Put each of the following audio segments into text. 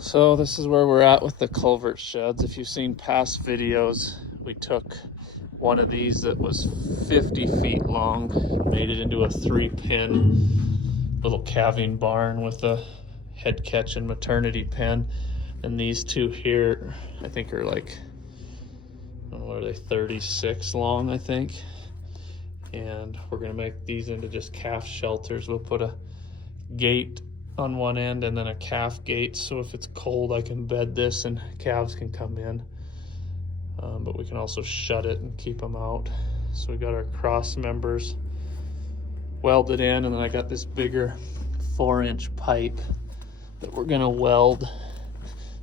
So this is where we're at with the culvert sheds. If you've seen past videos, we took one of these that was 50 feet long, made it into a 3-pin little calving barn with a head catch and maternity pen. And these two here, I think are like, I don't know, what are they, 36 long, I think. And we're gonna make these into just calf shelters. We'll put a gate on one end and then a calf gate, so if it's cold I can bed this and calves can come in, but we can also shut it and keep them out. So we got our cross members welded in, and then I got this bigger 4-inch pipe that we're gonna weld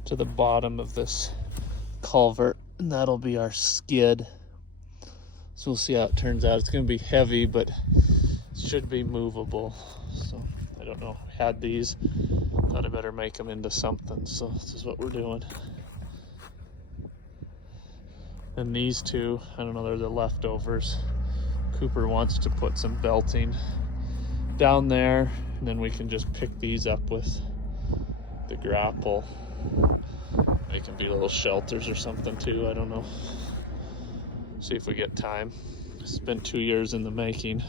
to the bottom of this culvert, and that'll be our skid. So we'll see how it turns out. It's gonna be heavy, but it should be movable. So I don't know, had these, thought I better make them into something, so this is what we're doing. And these two, I don't know, they're the leftovers. Cooper wants to put some belting down there, and then we can just pick these up with the grapple. They can be little shelters or something too, I don't know. See if we get time. It's been 2 years in the making.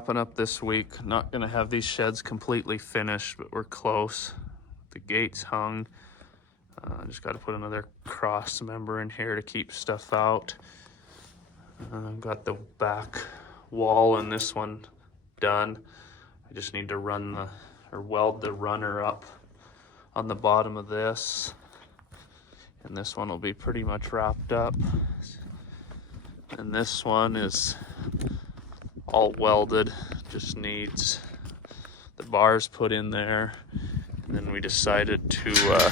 wrapping up this week. Not gonna have these sheds completely finished, but we're close. The gate's hung. Just got to put another cross member in here to keep stuff out. Got the back wall in this one done. I just need to weld the runner up on the bottom of this. And this one will be pretty much wrapped up. And this one is all welded, just needs the bars put in there. And then we decided to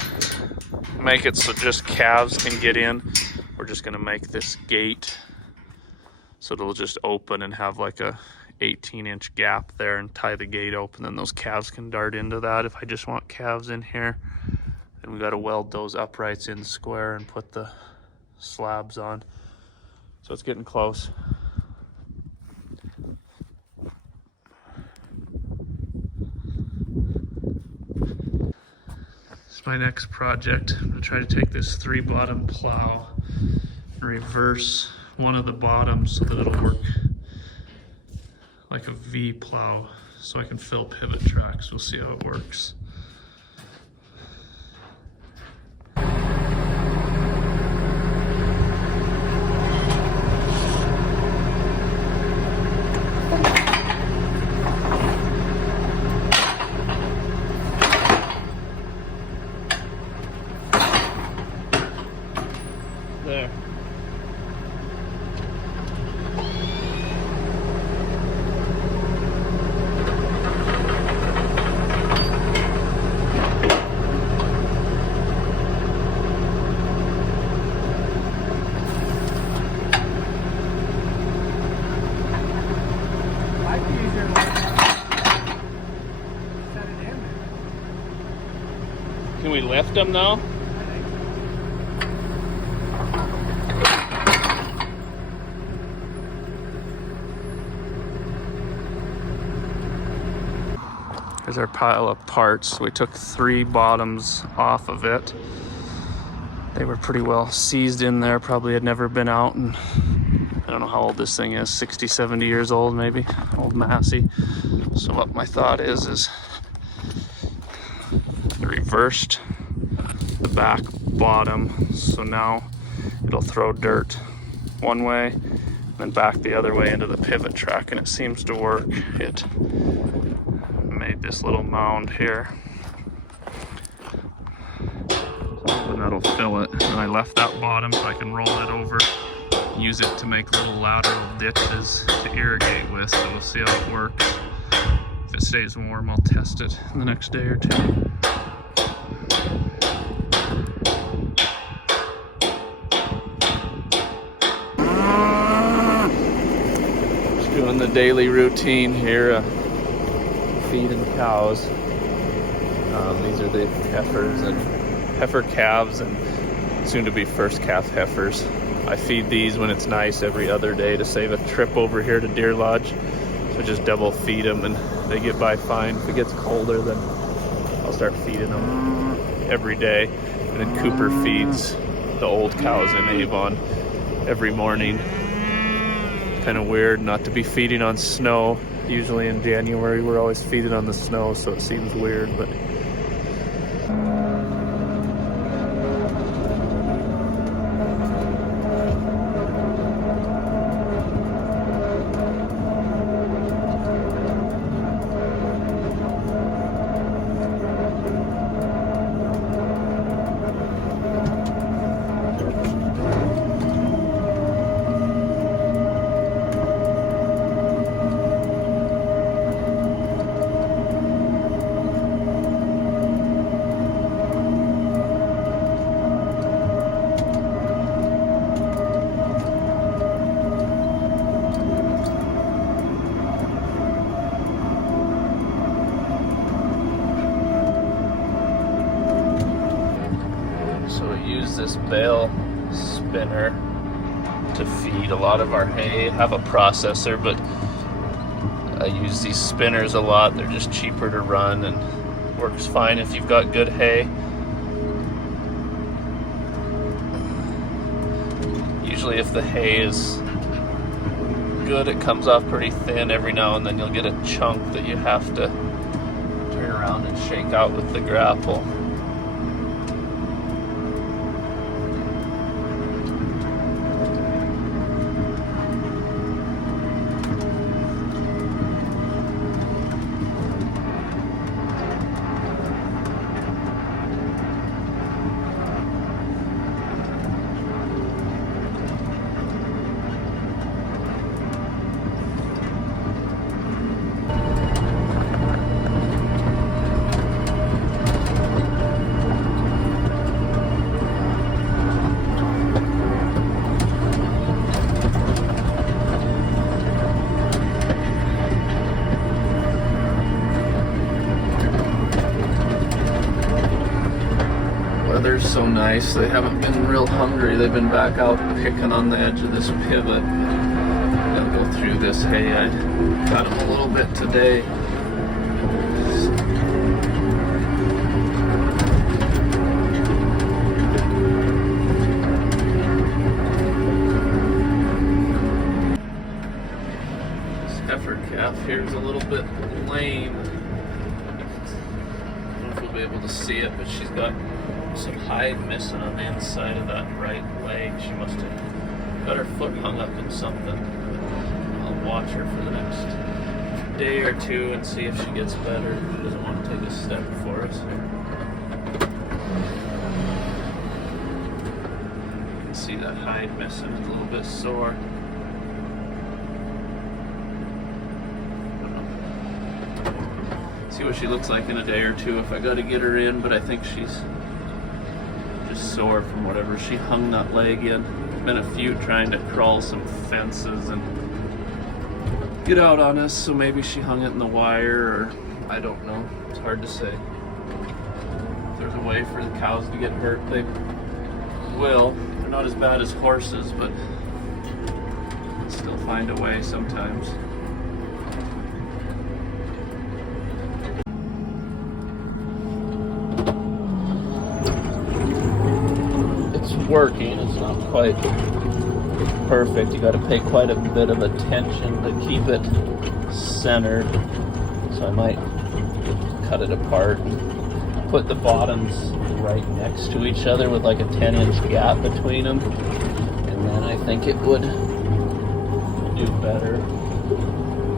make it so just calves can get in. We're just gonna make this gate so it'll just open and have like a 18-inch gap there and tie the gate open. Then those calves can dart into that if I just want calves in here. And we gotta weld those uprights in square and put the slabs on. So it's getting close. It's my next project. I'm gonna try to take this 3-bottom plow and reverse one of the bottoms so that it'll work like a V plow so I can fill pivot tracks. We'll see how it works. There. Can we lift them now? Here's our pile of parts. We took 3 bottoms off of it. They were pretty well seized in there, probably had never been out, and I don't know how old this thing is, 60, 70 years old maybe, old Massey. So what my thought is I reversed the back bottom, so now it'll throw dirt one way, then back the other way into the pivot track, and it seems to work. It made this little mound here, and that'll fill it. And I left that bottom so I can roll it over, use it to make little lateral ditches to irrigate with. So we'll see how it works. If it stays warm, I'll test it in the next day or two. Just doing the daily routine here. Feeding cows. These are the heifers and heifer calves and soon to be first calf heifers. I feed these when it's nice every other day to save a trip over here to Deer Lodge. So just double feed them and they get by fine. If it gets colder, then I'll start feeding them every day. And then Cooper feeds the old cows in Avon every morning. Kind of weird not to be feeding on snow. Usually in January we're always feeding on the snow, so it seems weird, but this bale spinner to feed a lot of our hay. I have a processor, but I use these spinners a lot. They're just cheaper to run and works fine if you've got good hay. Usually if the hay is good. It comes off pretty thin. Every now and then you'll get a chunk that you have to turn around and shake out with the grapple. Weather's so nice. They haven't been real hungry. They've been back out picking on the edge of this pivot. Gotta go through this hay. I got them a little bit today. This heifer calf here is a little bit lame. I don't know if you'll be able to see it, but she's got some hide missing on the inside of that right leg. She must have got her foot hung up in something. I'll watch her for the next day or two and see if she gets better. She doesn't want to take a step for us. You can see that hide missing. It's a little bit sore. See what she looks like in a day or two if I got to get her in, but I think she's sore from whatever she hung that leg in. There's been a few trying to crawl some fences and get out on us, so maybe she hung it in the wire, or I don't know. It's hard to say. If there's a way for the cows to get hurt, they will. They're not as bad as horses, but still find a way sometimes. Working. It's not quite perfect. You got to pay quite a bit of attention to keep it centered. So I might cut it apart and put the bottoms right next to each other with like a 10-inch gap between them, and then I think it would do better.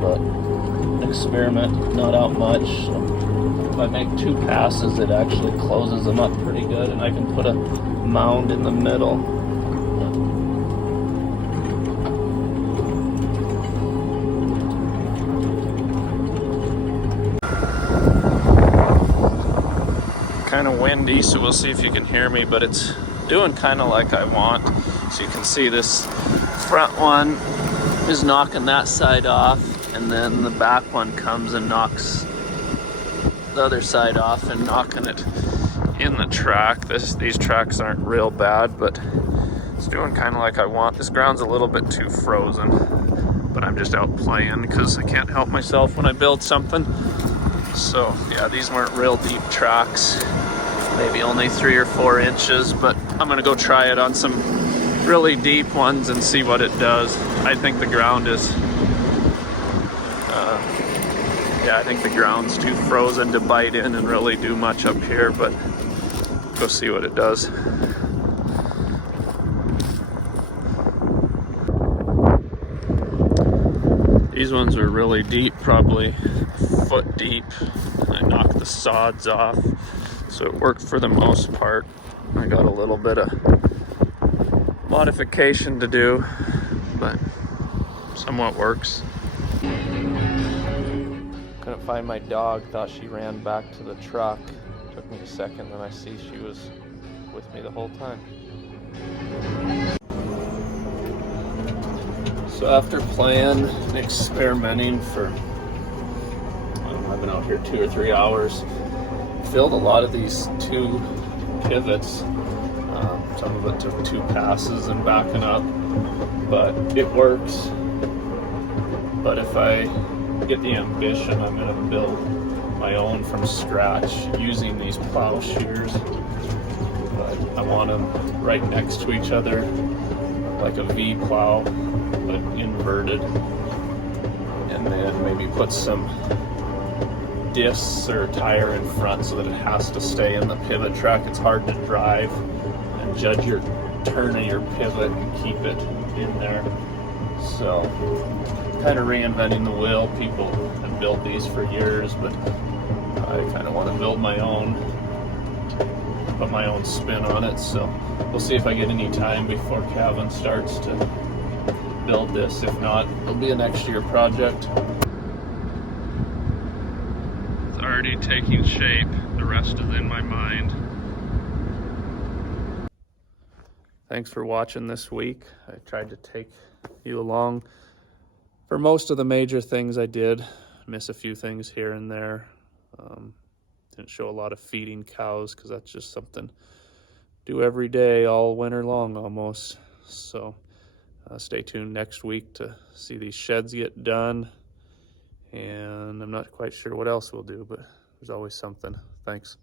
But experiment, not out much. So if I make 2 passes, it actually closes them up pretty good, and I can put a mound in the middle. Kind of windy, so we'll see if you can hear me, but it's doing kind of like I want. So you can see this front one is knocking that side off, and then the back one comes and knocks the other side off and knocking it in the track. These tracks aren't real bad, but it's doing kind of like I want. This ground's a little bit too frozen, but I'm just out playing because I can't help myself when I build something. So yeah, these weren't real deep tracks, maybe only 3 or 4 inches, but I'm gonna go try it on some really deep ones and see what it does. I think the ground is I think the ground's too frozen to bite in and really do much up here, but go see what it does. These ones are really deep, probably a foot deep. I knocked the sods off, so it worked for the most part. I got a little bit of modification to do, but somewhat works. Couldn't find my dog, thought she ran back to the truck. Took me a second, then I see she was with me the whole time. So after playing and experimenting for, I've been out here 2 or 3 hours, filled a lot of these 2 pivots. Some of it took 2 passes and backing up, but it works. But if I get the ambition, I'm going to build my own from scratch using these plow shears. But I want them right next to each other. like a V plow, but inverted. And then maybe put some discs or tire in front so that it has to stay in the pivot truck. It's hard to drive and judge your turn of your pivot and keep it in there. So kind of reinventing the wheel. People have built these for years, but I kind of want to build my own, put my own spin on it. So we'll see if I get any time before Kevin starts to build this. If not, it'll be a next year project. It's already taking shape. The rest is in my mind. Thanks for watching this week. I tried to take you along for most of the major things I did. Miss a few things here and there. Didn't show a lot of feeding cows because that's just something I do every day all winter long almost. So stay tuned next week to see these sheds get done. And I'm not quite sure what else we'll do, but there's always something. Thanks.